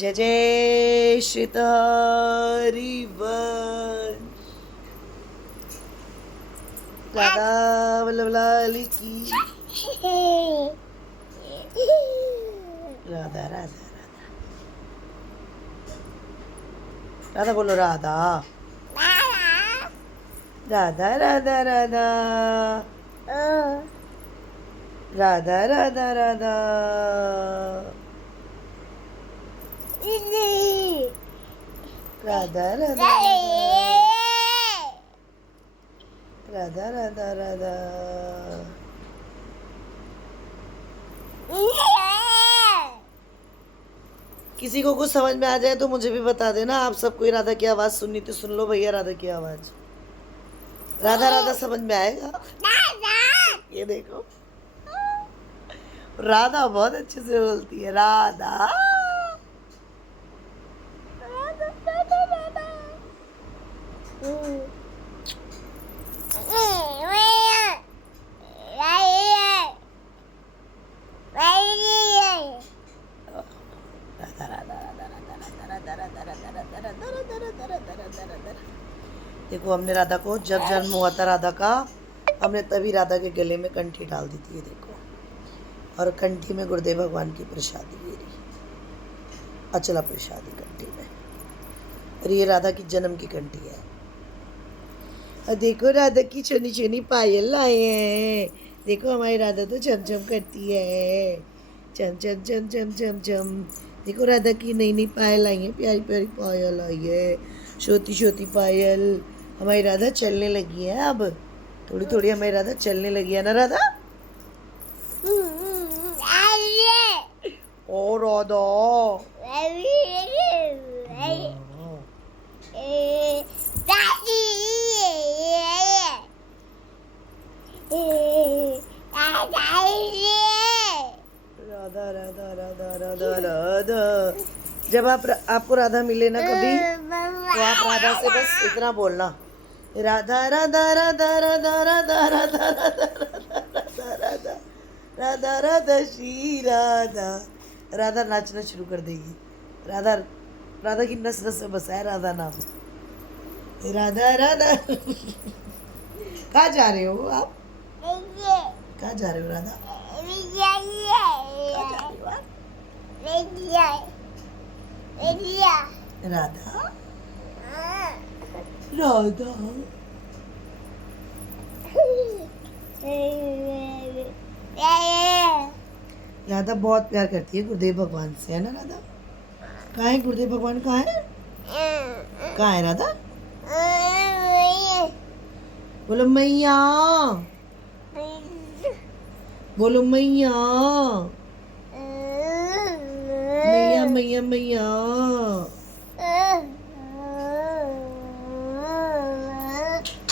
जय जय श्री हरिवंश। राधा वल्लभ लाल की राधा राधा राधा राधा बोलो राधा राधा राधा राधा राधा राधा राधा राधा राधा राधा राधा राधा। किसी को कुछ समझ में आ जाए तो मुझे भी बता देना। आप सब कोई राधा की आवाज सुननी तो सुन लो भैया, राधा की आवाज। राधा राधा समझ में आएगा। ये देखो राधा बहुत अच्छे से बोलती है। राधा देखो हमने राधा को जब जन्म हुआ था राधा का, हमने तभी राधा के गले में कंठी डाल दी थी। ये देखो, और कंठी में गुरुदेव भगवान की प्रसादी गिरी, अचला प्रसादी कंठी में। और ये राधा की जन्म की कंठी है। और देखो राधा की छोटी छोटी पायल लाए हैं। देखो हमारी राधा तो चमचम करती है, चम चम चम चम चम चम। देखो राधा की नई नई पायल आई है, प्यारी प्यारी पायल आई है, छोटी छोटी पायल। हमारी राधा चलने लगी है अब, थोड़ी थोड़ी हमारी राधा चलने लगी है ना राधा। ओ राधा राधा राधा राधा राधा राधा। जब आपको राधा मिले ना कभी, तो आप राधा से बस इतना बोलना, राधा राधा राधा राधा राधा राधा राधा राधा राधा राधा राधा श्री राधा। राधा नाचना शुरू कर देगी। राधा राधा की नस नस में बसा है राधा नाम। राधा राधा कहाँ जा रहे हो आप? कहाँ जा रहे हो राधा? कहाँ जा रहे हो आप? राधा राधा राधा बहुत प्यार करती है गुरुदेव भगवान से, है ना राधा? कहाँ है गुरुदेव भगवान? कहाँ है? कहाँ है राधा? बोलो मैया, बोलो मैया, मैया मैया मैया।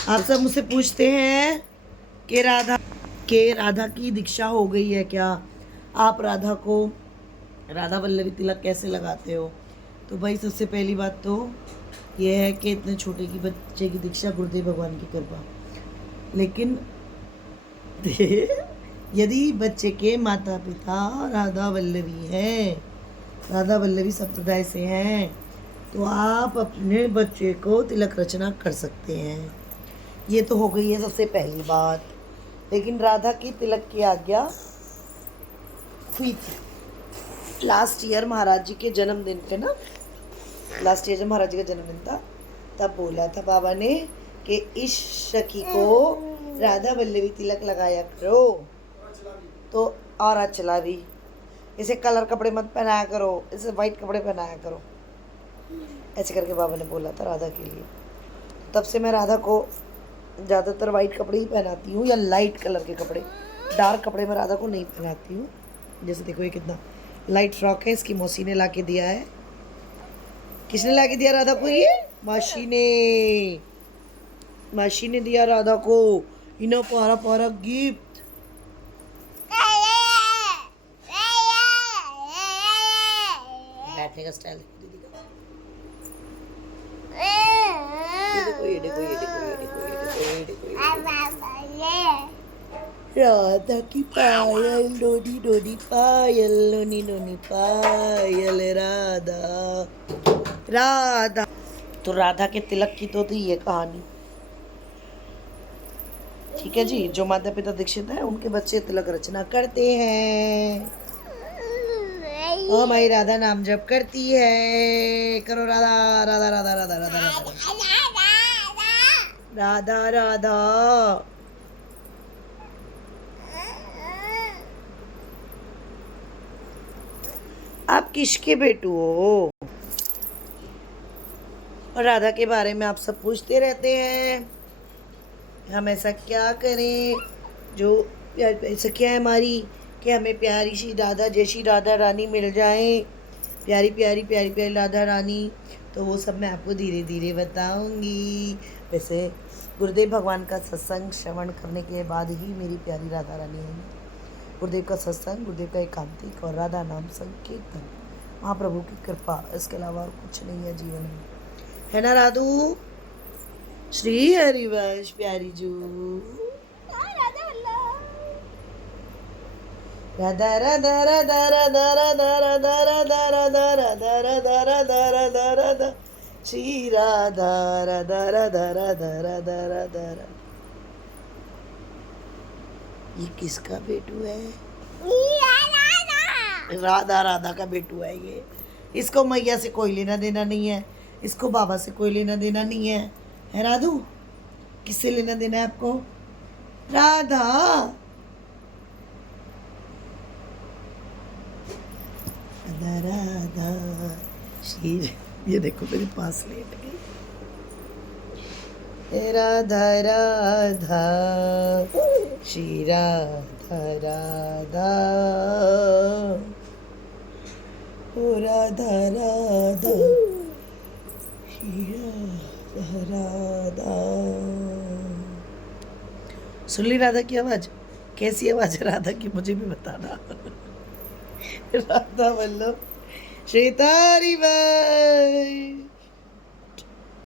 आप सब मुझसे पूछते हैं कि राधा की दीक्षा हो गई है क्या? आप राधा को राधा वल्लभी तिलक कैसे लगाते हो? तो भाई सबसे पहली बात तो यह है कि इतने छोटे की बच्चे की दीक्षा गुरुदेव भगवान की कृपा। लेकिन यदि बच्चे के माता पिता राधा वल्लभी हैं, राधा वल्लभी संप्रदाय से हैं, तो आप अपने बच्चे को तिलक रचना कर सकते हैं। ये तो हो गई है सबसे पहली बात। लेकिन राधा की तिलक की आज्ञा हुई थी लास्ट ईयर महाराज जी के जन्मदिन पे ना। लास्ट ईयर जब महाराज जी का जन्मदिन था, तब बोला था बाबा ने कि इस सखी को राधा वल्लभी तिलक लगाया करो। तो और अचला भी, इसे कलर कपड़े मत पहनाया करो, इसे वाइट कपड़े पहनाया करो, ऐसे करके बाबा ने बोला था राधा के लिए। तब से मैं राधा को ज़्यादातर वाइट कपड़े ही पहनाती हूँ, या लाइट कलर के कपड़े। डार्क कपड़े मैं राधा को नहीं पहनाती हूँ। जैसे देखो ये कितना लाइट फ्रॉक है, इसकी मौसी ने ला के दिया है। किसने ला के दिया राधा को? ये मासी ने, मासी ने दिया राधा को इतना प्यारा प्यारा गिफ्ट। बैठने का स्टाइल देखो दीदी का। ये देखो ये देखो ये देखो ये देखो ये देखो ये देखो ये देखो। राधा की पायल नोनी नोनी पायल नोनी नोनी पायल राधा राधा। तो राधा के तिलक की तो थी ये कहानी। ठीक है जी, जो माता पिता दीक्षित है उनके बच्चे तिलक रचना करते हैं। ओ भाई राधा नाम जप करती है, करो राधा राधा राधा राधा राधा राधा राधा राधा। आप किसके बेटू हो? और राधा के बारे में आप सब पूछते रहते हैं, हम ऐसा क्या करें जो ऐसा क्या है हमारी कि हमें प्यारी सी राधा जैसी राधा रानी मिल जाए, प्यारी प्यारी प्यारी प्यारी राधा रानी। तो वो सब मैं आपको धीरे धीरे बताऊंगी। वैसे गुरुदेव भगवान का सत्संग श्रवण करने के बाद ही मेरी प्यारी राधा रानी है। गुरुदेव का सत्संग, गुरुदेव का एकांतिक और राधा नाम संकीर्तन, महाप्रभु की कृपा, इसके अलावा और कुछ नहीं है जीवन में, है ना राधू? श्री हरिवंश प्यारी जू। राधा राधा राधा राधा राधा राधा राधा राधा राधा राधा राधा राधा राधा श्री राधा राधा राधा राधा राधा राधा। ये किसका बेटू है? राधा राधा का बेटू है ये। इसको मैया से कोई लेना देना नहीं है, इसको बाबा से कोई लेना देना नहीं है, है राधू? किससे लेना देना है आपको? राधा राधा राधा श्री। ये देखो मेरे पास लेट गई। राधा राधा श्री राधा राधा ओ राधा राधा श्री राधा राधा। सुन ली राधा की आवाज? कैसी आवाज है राधा की मुझे भी बताना। राधा वल्लभ श्री तारी भाई।